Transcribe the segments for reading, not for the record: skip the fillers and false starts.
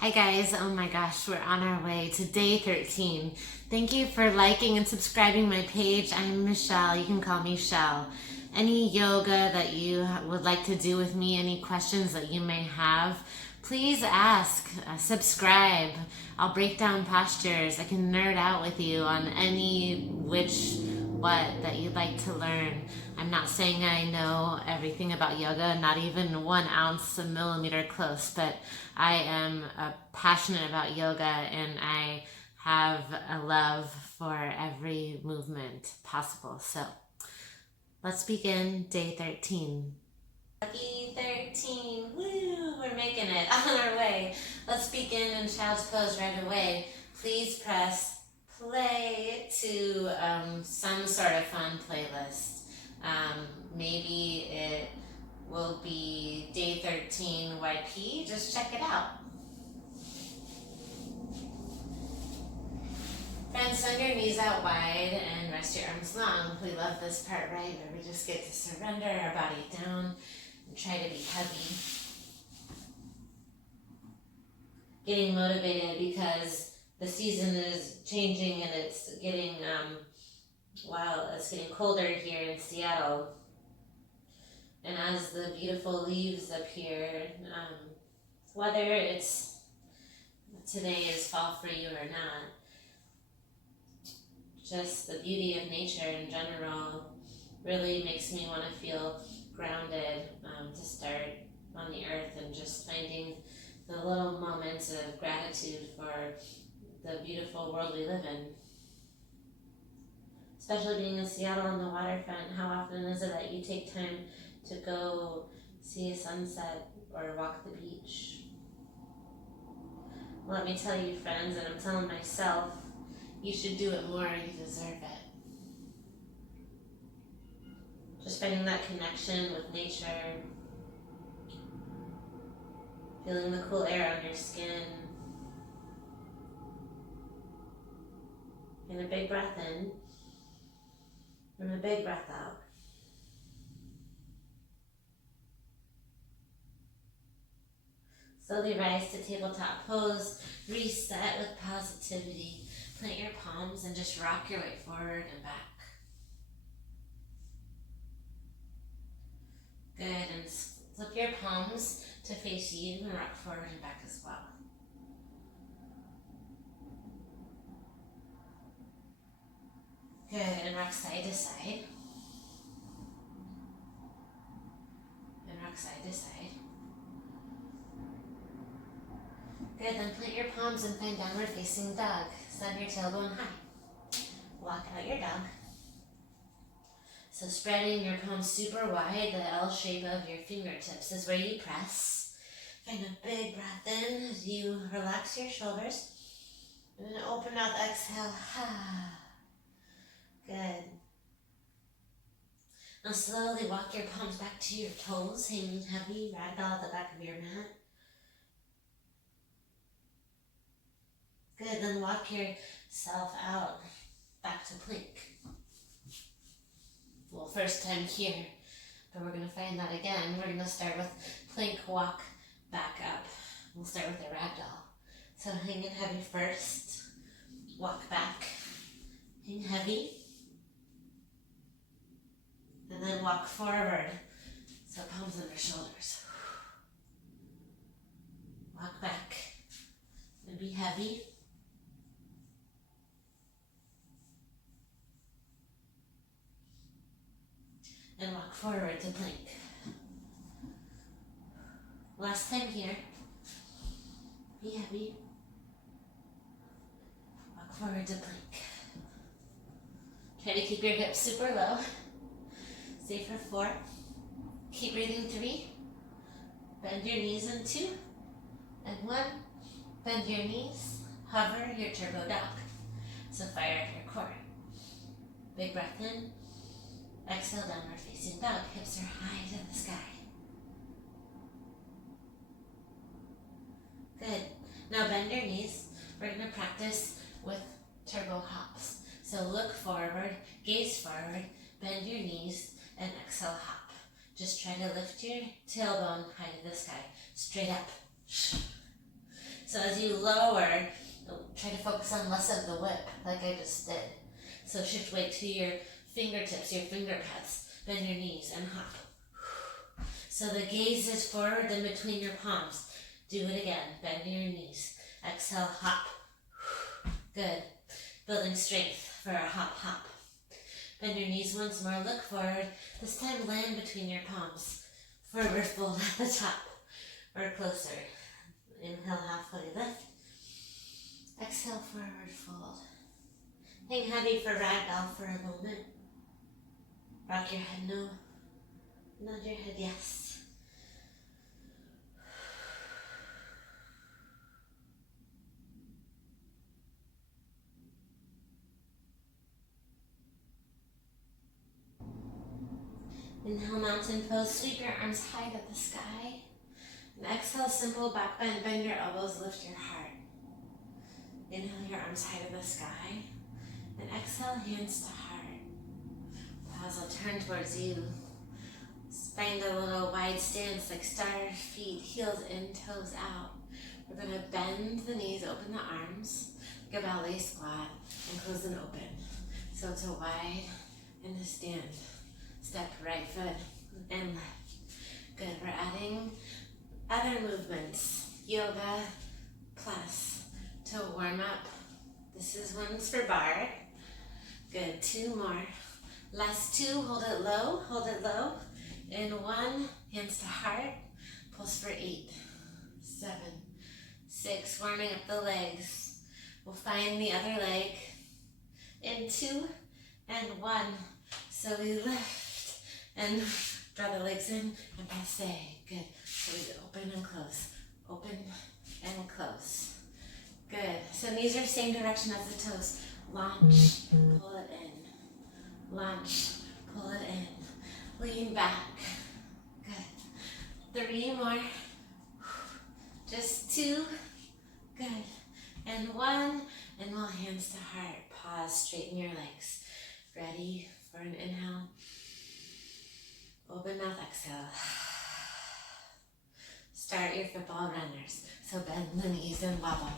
Hi guys, oh my gosh, we're on our way to day 13. Thank you for liking and subscribing my page. I'm Michelle, you can call me Shell. Any yoga that you would like to do with me, any questions that you may have, please ask, subscribe. I'll break down postures. I can nerd out with you on any what that you'd like to learn. I'm not saying I know everything about yoga, not even 1 ounce, a millimeter close, but I am passionate about yoga and I have a love for every movement possible. So let's begin day 13. Lucky 13, woo, we're making it on our way. Let's begin in child's pose right away. Please press play to some sort of fun playlist. Maybe it will be day 13 YP. Just check it out. Friends, send your knees out wide and rest your arms long. We love this part, right? Where we just get to surrender our body down and try to be heavy. Getting motivated because the season is changing and it's getting it's getting colder here in Seattle. And as the beautiful leaves appear, whether it's today is fall for you or not, just the beauty of nature in general really makes me want to feel grounded to start on the earth and just finding the little moments of gratitude for the beautiful world we live in. Especially being in Seattle on the waterfront, how often is it that you take time to go see a sunset or walk the beach? Let me tell you, friends, and I'm telling myself, you should do it more, you deserve it. Just finding that connection with nature, feeling the cool air on your skin, and a big breath in, and a big breath out. Slowly rise to tabletop pose, reset with positivity. Plant your palms and just rock your way forward and back. Good, and flip your palms to face you and rock forward and back as well. Good, and rock side to side. And rock side to side. Good, then plant your palms and find downward facing dog. Send your tailbone high. Walk out your dog. So spreading your palms super wide, the L shape of your fingertips is where you press. Find a big breath in as you relax your shoulders. And then open mouth, exhale. Good. Now slowly walk your palms back to your toes, hanging heavy, ragdoll at the back of your mat. Good, then walk yourself out, back to plank. Well, first time here, but we're going to find that again. We're going to start with plank walk back up. We'll start with a ragdoll. So hang in heavy first, walk back, hang heavy, and then walk forward. So palms under shoulders. Walk back and be heavy. And walk forward to plank. Last time here. Be heavy. Walk forward to plank. Try to keep your hips super low. Stay for 4. Keep breathing 3. Bend your knees in 2. And 1. Bend your knees. Hover your turbo dog. So fire up your core. Big breath in. Exhale, downward facing dog. Hips are high to the sky. Good. Now bend your knees. We're going to practice with turbo hops. So look forward, gaze forward, bend your knees, and exhale, hop. Just try to lift your tailbone high to the sky. Straight up. So as you lower, try to focus on less of the whip, like I just did. So shift weight to your fingertips, your finger pads. Bend your knees and hop. So the gaze is forward and between your palms. Do it again. Bend your knees. Exhale, hop. Good. Building strength for a hop, hop. Bend your knees once more. Look forward. This time land between your palms. Forward fold at the top or closer. Inhale, halfway lift. Exhale, forward fold. Hang heavy for ragdoll for a moment. Rock your head no. Nod your head yes. Inhale, mountain pose. Sweep your arms high to the sky. And exhale, simple back bend. Bend your elbows, lift your heart. Inhale, your arms high to the sky. And exhale, hands to heart. Pause, I'll turn towards you. Find a little wide stance like star feet, heels in, toes out. We're going to bend the knees, open the arms, like a ballet squat, and close and open. So it's a wide and a stand. Step right foot and left. Good, we're adding other movements. Yoga plus to warm up. This is one's for bar. Good, 2 more. Last 2, hold it low, hold it low. In 1, hands to heart, pulse for 8, 7, 6, warming up the legs. We'll find the other leg in 2 and 1. So we lift and draw the legs in and passe. Good. So we open and close, open and close. Good. So knees are same direction as the toes. Launch, pull it in. Launch, pull it in. Lean back. Good. 3 more. Just 2. Good. And 1. And we'll hands to heart. Pause, straighten your legs. Ready for an inhale. Open mouth, exhale. Start your football runners. So bend the knees and wobble.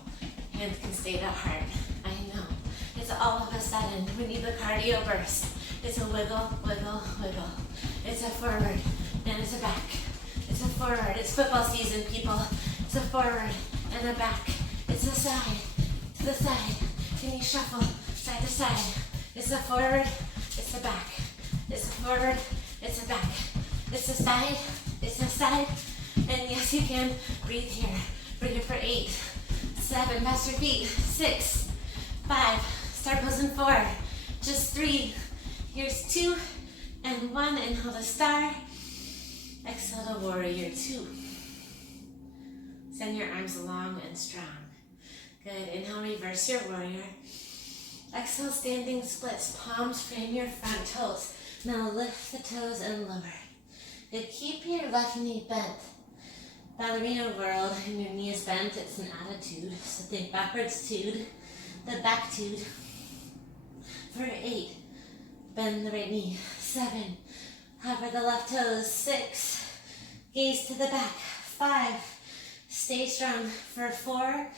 Hands can stay to heart. I know. It's all of a sudden we need the cardio burst. It's a wiggle, wiggle, wiggle. It's a forward and it's a back. It's a forward. It's football season, people. It's a forward and a back. It's a side to the side. Can you shuffle side to side? It's a forward. It's a back. It's a forward. It's a back. It's a side. It's a side. And yes, you can. Breathe here. Bring it for 8, 7. Pass your feet. 6, 5. Start posing 4. Just 3. Here's 2 and 1. Inhale to star. Exhale to warrior 2. Send your arms long and strong. Good. Inhale, reverse your warrior. Exhale, standing splits. Palms frame your front toes. Now lift the toes and lower. Good. Keep your left knee bent. Ballerina world, and your knee is bent. It's an attitude. So think backwards tude. The back tude. For 8. Bend the right knee. 7. Hover the left toes. 6. Gaze to the back. 5. Stay strong for 4.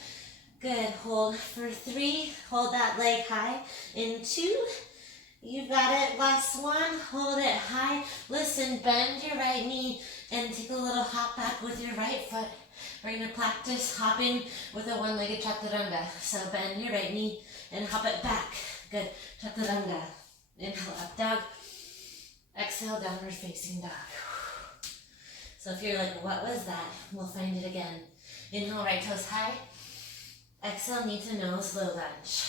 Good. Hold for 3. Hold that leg high. In 2. You got it. Last 1. Hold it high. Listen. Bend your right knee and take a little hop back with your right foot. We're going to practice hopping with a one-legged chaturanga. So bend your right knee and hop it back. Good. Chaturanga. Inhale, up dog. Exhale, downward facing dog. So if you're like, what was that? We'll find it again. Inhale, right toes high. Exhale, knee to nose, low lunge.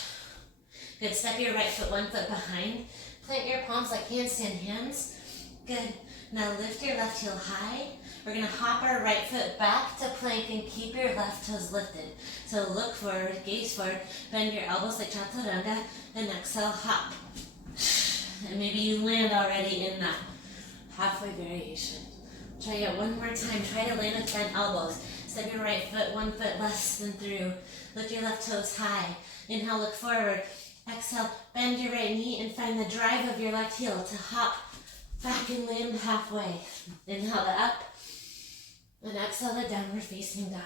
Good. Step your right foot 1 foot behind. Plant your palms like handstand hands. Good. Now lift your left heel high. We're going to hop our right foot back to plank and keep your left toes lifted. So look forward, gaze forward, bend your elbows like chaturanga, and exhale, hop. And maybe you land already in that halfway variation. Try it one more time. Try to land with bent elbows. Step your right foot 1 foot less than through. Lift your left toes high. Inhale, look forward. Exhale, bend your right knee and find the drive of your left heel to hop back and land halfway. Inhale to up. And exhale to downward facing dog.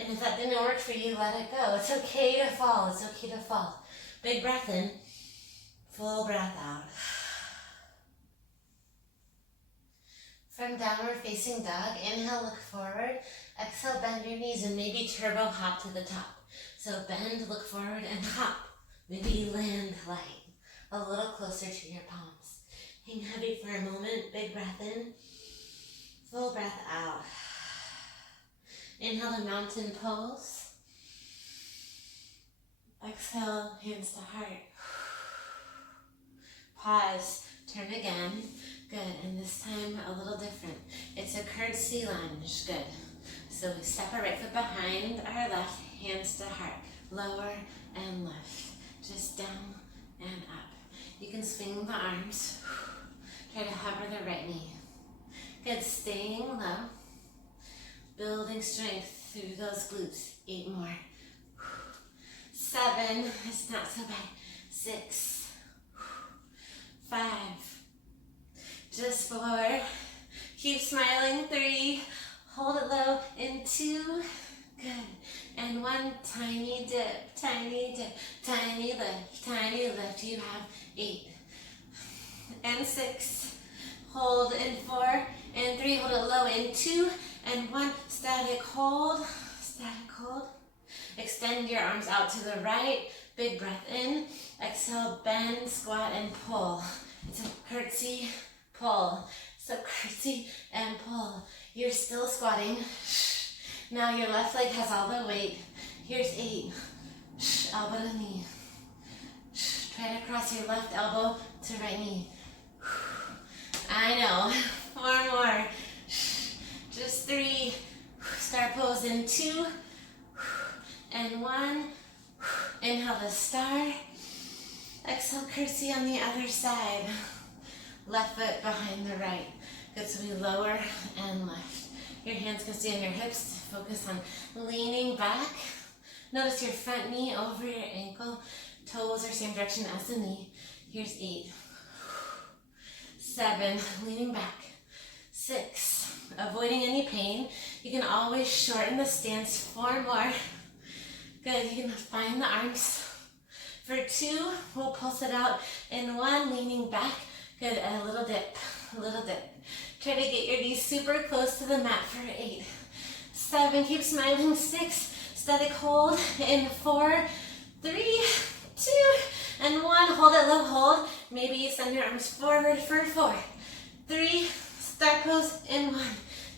And if that didn't work for you, let it go. It's okay to fall. It's okay to fall. Big breath in. Full breath out. From downward facing dog, inhale, look forward. Exhale, bend your knees and maybe turbo hop to the top. So bend, look forward, and hop. Maybe land light, a little closer to your palms. Hang heavy for a moment. Big breath in. Full breath out. Inhale to mountain pose. Exhale, hands to heart. Pause, turn again. Good, and this time a little different. It's a curtsy lunge, good. So we step our right foot behind our left, hands to heart. Lower and lift, just down and up. You can swing the arms. Try to hover the right knee. Good, staying low. Building strength through those glutes. 8 more. 7, it's not so bad. 6, 5, just 4. Keep smiling. 3, hold it low. In 2, good. And 1, tiny dip, tiny dip, tiny lift, tiny lift. You have 8. And 6, hold in 4, and 3, hold it low. In 2, and 1, static hold, static hold. Extend your arms out to the right, big breath in. Exhale, bend, squat, and pull. It's a curtsy, pull. So curtsy and pull. You're still squatting. Now your left leg has all the weight. Here's 8. Elbow to knee. Try to cross your left elbow to right knee. I know. 4 more. Just 3. Star pose in 2. And 1. Inhale the star. Exhale, curtsy on the other side. Left foot behind the right. Good, so we lower and lift. Your hands can stay on your hips. Focus on leaning back. Notice your front knee over your ankle. Toes are same direction as the knee. Here's 8. 7, leaning back. 6, avoiding any pain. You can always shorten the stance. 4 more. Good, you can find the arms. For 2, we'll pulse it out. In 1, leaning back. Good, a little dip, a little dip. Try to get your knees super close to the mat for 8. 7, keep smiling. 6, static hold. In 4, 3, 2, and 1. Hold it low, hold. Maybe you send your arms forward for 4, 3, star pose in 1.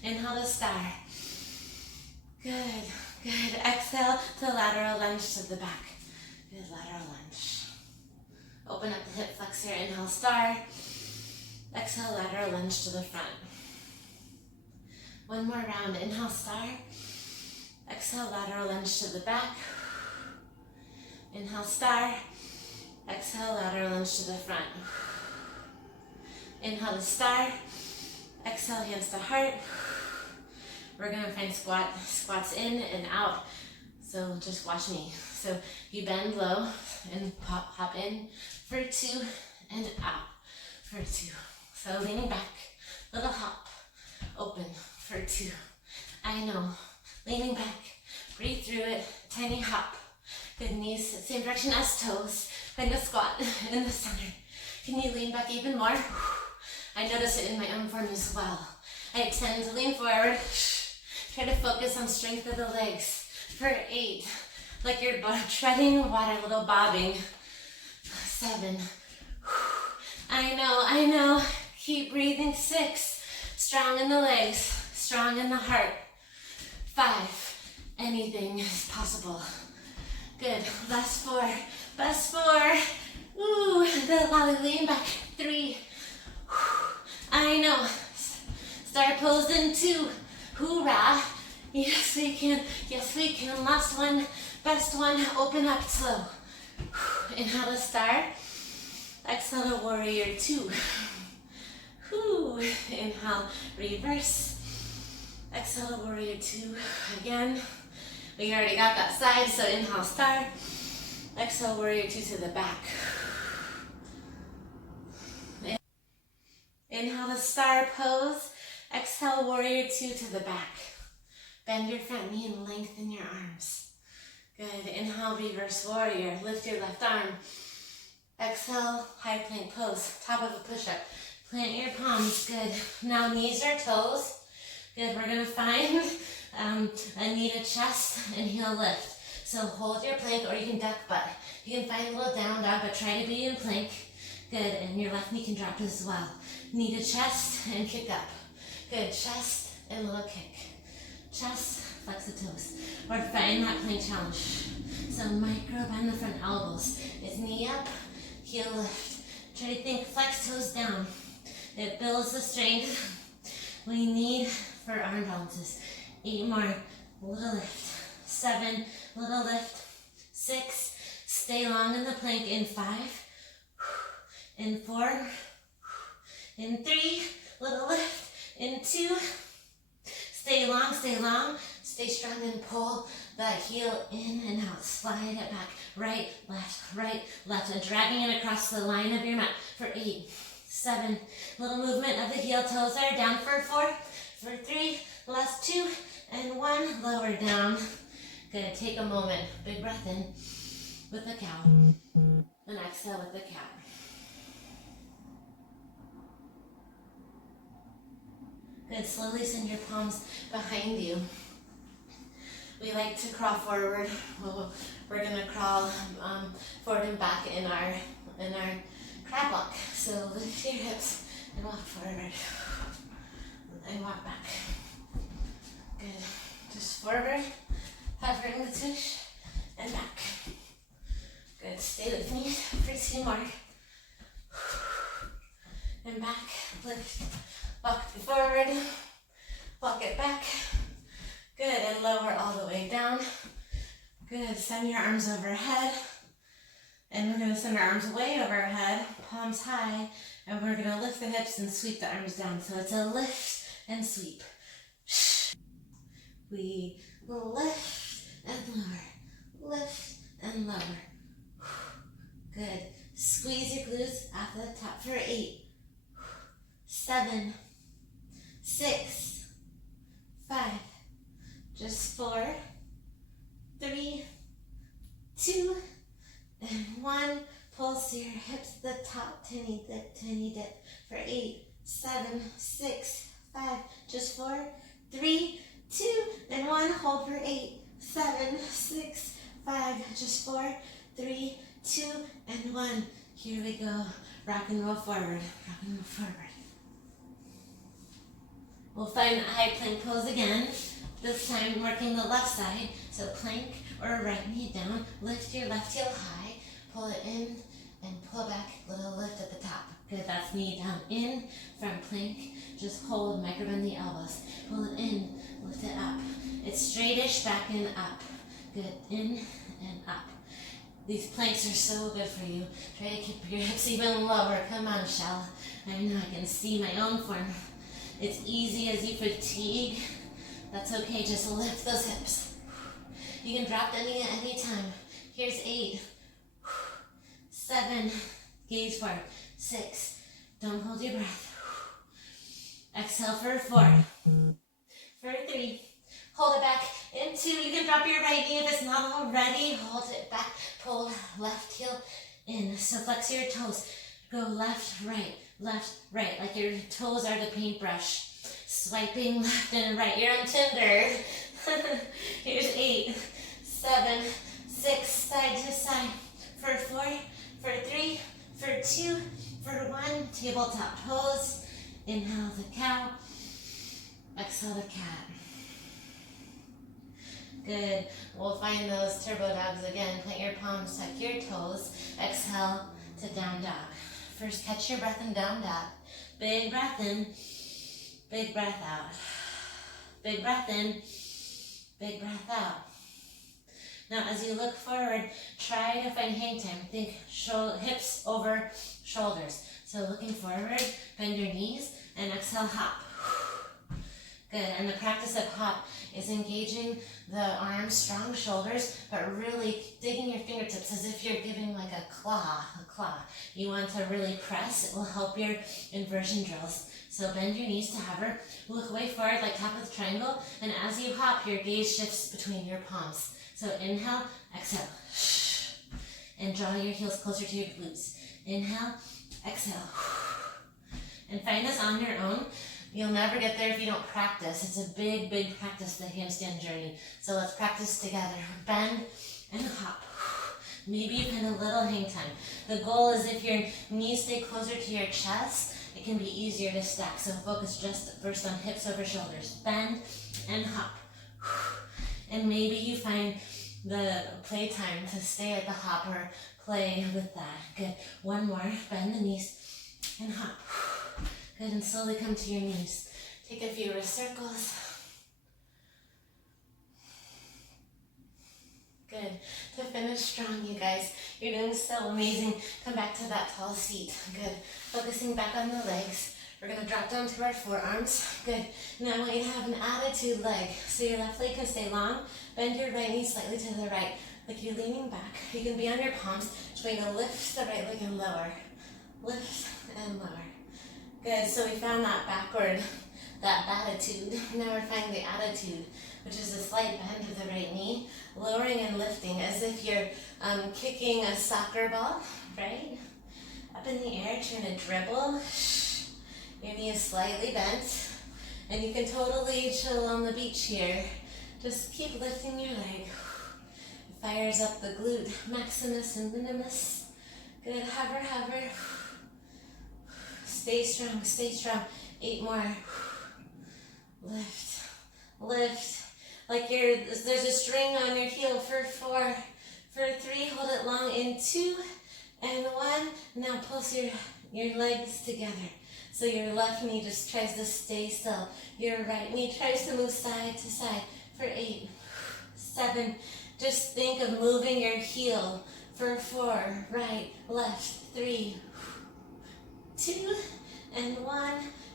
Inhale to star. Good, good. Exhale to lateral lunge to the back. Good, lateral lunge. Open up the hip flexor, inhale star. Exhale, lateral lunge to the front. 1 more round, inhale star. Exhale, lateral lunge to the back. Inhale star. Exhale, lateral lunge to the front. Inhale to star. Exhale, hands to heart. We're gonna find squats in and out. So just watch me. So you bend low and hop in for 2 and out for 2. So leaning back, little hop, open for 2. I know, leaning back, breathe through it, tiny hop. Good, knees same direction as toes. Find a squat in the center. Can you lean back even more? I notice it in my own form as well. I tend to lean forward. Try to focus on strength of the legs. For 8, like you're treading water, little bobbing. 7, I know. Keep breathing. 6, strong in the legs, strong in the heart. 5, anything is possible. Good, last 4, last 4. Ooh, the lolly, lean back. 3, I know. Star pose in 2, hoorah. Yes, we can. Yes, we can. Last one. Best one. Open up slow. Inhale to star. Exhale to warrior 2. Inhale, reverse. Exhale to warrior 2. Again. We already got that side, so inhale star. Exhale warrior 2 to the back. Inhale to star pose. Exhale warrior 2 to the back. Bend your front knee and lengthen your arms. Good. Inhale, reverse warrior. Lift your left arm. Exhale, high plank pose. Top of a push-up. Plant your palms. Good. Now knees or toes. Good. We're going to find a knee to chest and heel lift. So hold your plank, or you can duck butt. You can find a little down dog, but try to be in plank. Good. And your left knee can drop as well. Knee to chest and kick up. Good. Chest and little kick. Chest, flex the toes. Or find that plank challenge. So micro bend the front elbows. It's knee up, heel lift. Try to think flex toes down. It builds the strength we need for arm balances. 8 more, little lift. 7, little lift. 6, stay long in the plank in 5. In 4. In 3, little lift. In 2, stay long, stay strong and pull that heel in and out. Slide it back, right, left, and dragging it across the line of your mat for 8, 7, little movement of the heel toes there, down for 4, for 3, last 2, and 1, lower down. Good, take a moment, big breath in with the cow, and exhale with the cat. Good, slowly send your palms behind you. We like to crawl forward. We're gonna crawl forward and back in our crab walk. So lift your hips and walk forward and walk back. Good, just forward, hovering the tush and back. Good, stay with me for 2 more. And back, lift. Walk it forward, walk it back. Good, and lower all the way down. Good, send your arms overhead. And we're gonna send our arms way overhead, palms high, and we're gonna lift the hips and sweep the arms down. So it's a lift and sweep. We lift and lower, lift and lower. Good, squeeze your glutes at the top for 8, 7, 6, 5, just 4, 3, 2, and 1. Pulse your hips to the top, tiny dip for 8, 7, 6, 5, just 4, 3, 2, and 1. Hold for 8, 7, 6, 5, just 4, 3, 2, and 1. Here we go. Rock and roll forward, rock and roll forward. We'll find a high plank pose again, this time working the left side. So plank or right knee down, lift your left heel high, pull it in and pull back, little lift at the top. Good, that's knee down, in, front plank, just hold, micro bend the elbows. Pull it in, lift it up. It's straightish, back and up. Good, in and up. These planks are so good for you. Try to keep your hips even lower. Come on, Shell. I know I can see my own form. It's easy as you fatigue. That's okay, just lift those hips. You can drop the knee at any time. Here's 8, 7, gaze forward, 6, don't hold your breath. Exhale for 4, for 3, hold it back, in 2, you can drop your right knee if it's not already, hold it back, pull left heel in, so flex your toes, go left, right, like your toes are the paintbrush. Swiping left and right. You're on Tinder. Here's 8, 7, 6, side to side. For 4, for 3, for 2, for 1. Tabletop pose. Inhale the cow. Exhale the cat. Good. We'll find those turbo dogs again. Plant your palms, tuck your toes. Exhale to down dog. First, catch your breath in down dog. Big breath in. Big breath out. Big breath in. Big breath out. Now, as you look forward, try to find hang time. Think hips over shoulders. So looking forward, bend your knees, and exhale, hop. Good, and the practice of hop is engaging the arms, strong shoulders, but really digging your fingertips as if you're giving like a claw. You want to really press. It will help your inversion drills. So bend your knees to hover, look way forward like top of the triangle, and as you hop, your gaze shifts between your palms. So inhale, exhale, and draw your heels closer to your glutes. Inhale, exhale, and find this on your own. You'll never get there if you don't practice. It's a big, big practice, the handstand journey. So let's practice together. Bend and hop. Maybe you find a little hang time. The goal is if your knees stay closer to your chest, it can be easier to stack. So focus just first on hips over shoulders. Bend and hop. And maybe you find the playtime to stay at the hop or play with that. Good. One more. Bend the knees and hop. Good, and slowly come to your knees. Take a few wrist circles. Good. To finish strong, you guys. You're doing so amazing. Come back to that tall seat. Good. Focusing back on the legs. We're going to drop down to our forearms. Good. Now I want you to have an attitude leg. So your left leg can stay long. Bend your right knee slightly to the right. Like you're leaning back. You can be on your palms. Just going to lift the right leg and lower. Lift and lower. Good, so we found that backward, that attitude. Now we're finding the attitude, which is a slight bend of the right knee, lowering and lifting as if you're kicking a soccer ball, right? Up in the air, trying to dribble. Your knee is slightly bent, and you can totally chill on the beach here. Just keep lifting your leg. It fires up the glute maximus and minimus. Good, hover, hover. Stay strong, stay strong. 8 more. Lift, lift. Like there's a string on your heel for 4. For 3, hold it long in 2 and 1. Now pulse your legs together. So your left knee just tries to stay still. Your right knee tries to move side to side for 8, 7. Just think of moving your heel for 4. Right, left, 3, 2 and 1,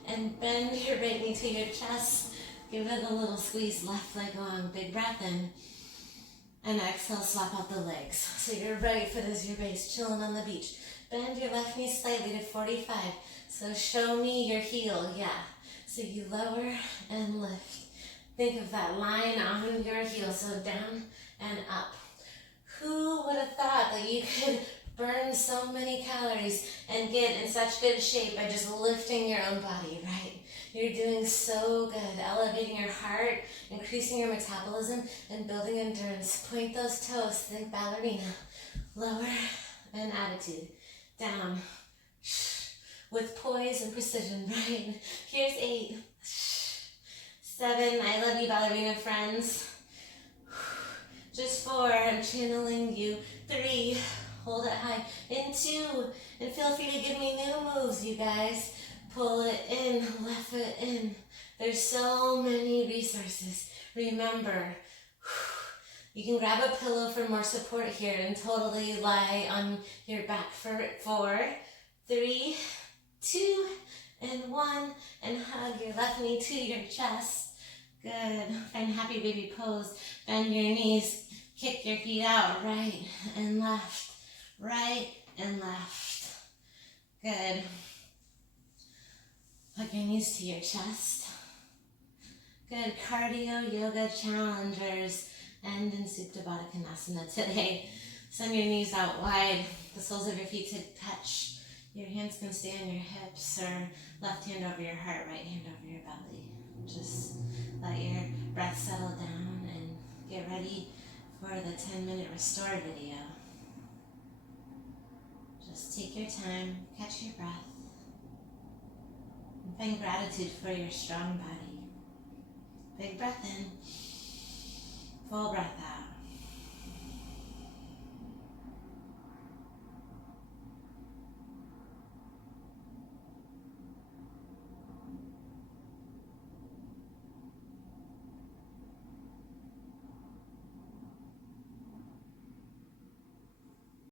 and bend your right knee to your chest. Give it a little squeeze, left leg long, big breath in, and exhale, swap out the legs. So your right foot is your base, chilling on the beach. Bend your left knee slightly to 45. So show me your heel, yeah. So you lower and lift. Think of that line on your heel, so down and up. Who would have thought that you could burn so many calories and get in such good shape by just lifting your own body, right? You're doing so good, elevating your heart, increasing your metabolism, and building endurance. Point those toes, think ballerina. Lower and attitude. Down. With poise and precision, right? Here's 8. 7, I love you, ballerina friends. Just 4, I'm channeling you. 3, hold it high. In 2, and feel free to give me new moves, you guys. Pull it in, left foot in. There's so many resources. Remember, you can grab a pillow for more support here and totally lie on your back for 4, 3, 2, and 1, and hug your left knee to your chest. Good. Find happy baby pose. Bend your knees. Kick your feet out, right and left, right and left. Good. Put your knees to your chest. Good. Cardio yoga challengers. And in Supta Baddha Konasana today. Send your knees out wide. The soles of your feet to touch. Your hands can stay on your hips, or left hand over your heart, right hand over your belly. Just let your breath settle down and get ready for the 10-minute restore video. Just take your time, catch your breath, and find gratitude for your strong body. Big breath in, full breath out.